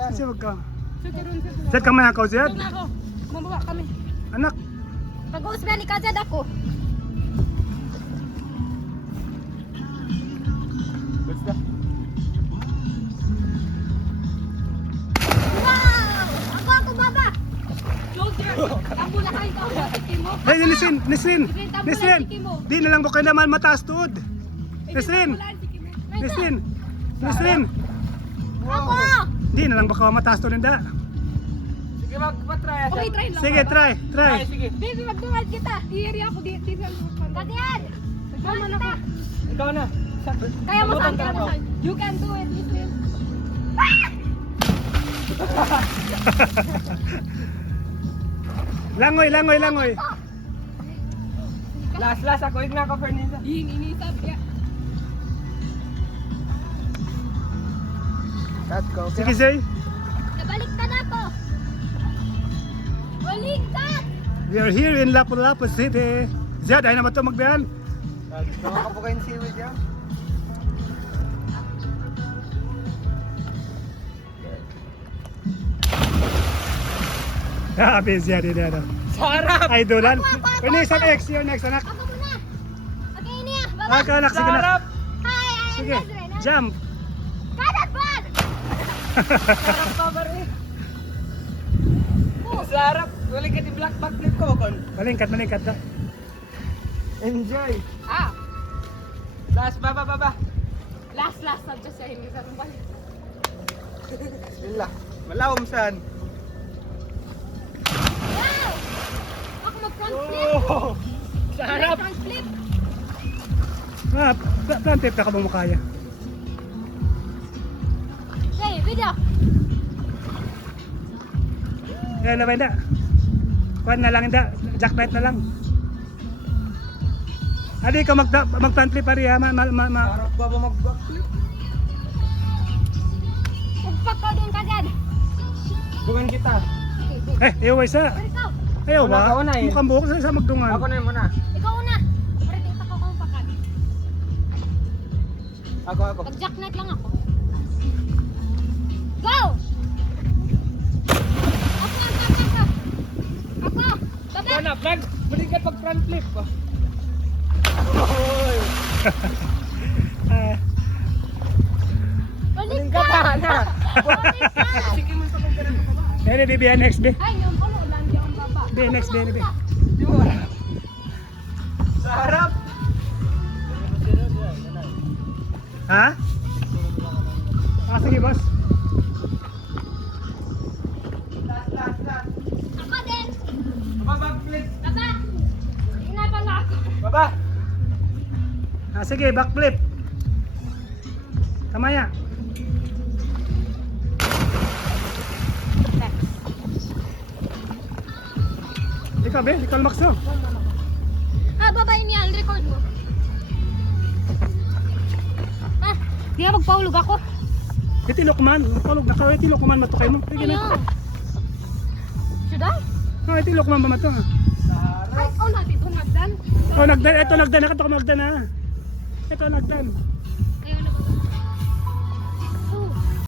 Tan. Kasi wag ka. Sige ron sir. Zed kang manakaw, Zed. Ito na ako. Mababa kami. Anak. Pag-uusba ni Kazad ako. Basta. Wow! Ako baba! Soldier! Tambo na kayo ka. Mo. Hey, Nisrin. Di na lang ko kayo naman mataas tuod. Nisrin. Ako! Di na lang baka mataas tuod nda. Sige, magpa-try. Okay, try lang. Sige, try. Sige. Baby, magdungad kita. I-area ako dito. Katiyan! Magdungad kita. Ikaw na. Kaya mo saan, kaya mo saan. You can do it, Nisrin. Langoy. Last ako. Igna ko, Fernanda. Inisab ya. Let's go. Sige, Zay. Nabaliktad ako. Baliktad! We are here in Lapu-Lapu City. Zed, ay naman ito magbiyan. Mga po kayo seaweed yan. Happy Zed, hindi ano. Sarap! Idolan. Next, your next anak. Ako muna. Okay, niya. Baba. Ako anak, sige na. Sarap! Hi, I am Sige, Nazrin. jump. Kadat ball! Sarap pa ba rin? Sarap! Wala ka di black backflip ko, Kon. Malingkat na. Enjoy! Ah, Last, baba. last subject sa hindi sa tumpal. Bismillah. Malawom saan? Wow! Ako mag-front flip. Oh! Sarap! Front flip. Plan-tip na ka bang makaya? Hey, video. Yan na ba hindi? Kuhan na lang hindi. Jackknife na lang. Adi ka mag-front flip pari ha. Sarap ba mag-backflip? Ugpak ko din ka dyan. Dungan kita. Ayaw isa. Pero ikaw, Ayaw Una ba? ka, una eh. Mukhang buhok sa magdungan. Ako na yun muna. ikaw una. Pero dito ko kung pakan. Ako. Mag-jacknight lang ako. Go! Ako! Baba! Ako na, Frank. Muli ka pag front flip. Oy! Balik Ka ka! pa na! Balik ka! Sige mo sa kong ganun pa ba? Yan baby, next day. Ay, yung pala, landi akong baba. Be, next day, be. Di mo. Sarap! Ha? Sige boss. Last. Ako din! Baba, backflip. Baba! Hindi na pala ako. Baba! Sige, backflip. Tamaya. Ikaw be, ikaw makso. Babae niya, record mo. Di na magpaulog ako. Itilok man, tulog na ka, itilok man matukay mo. Sige na. Should I? Itilok man ba mato? Ay, oh, natin ito, nagdan. Ito nagdan, nakatok magdan ha. Ito nagdan.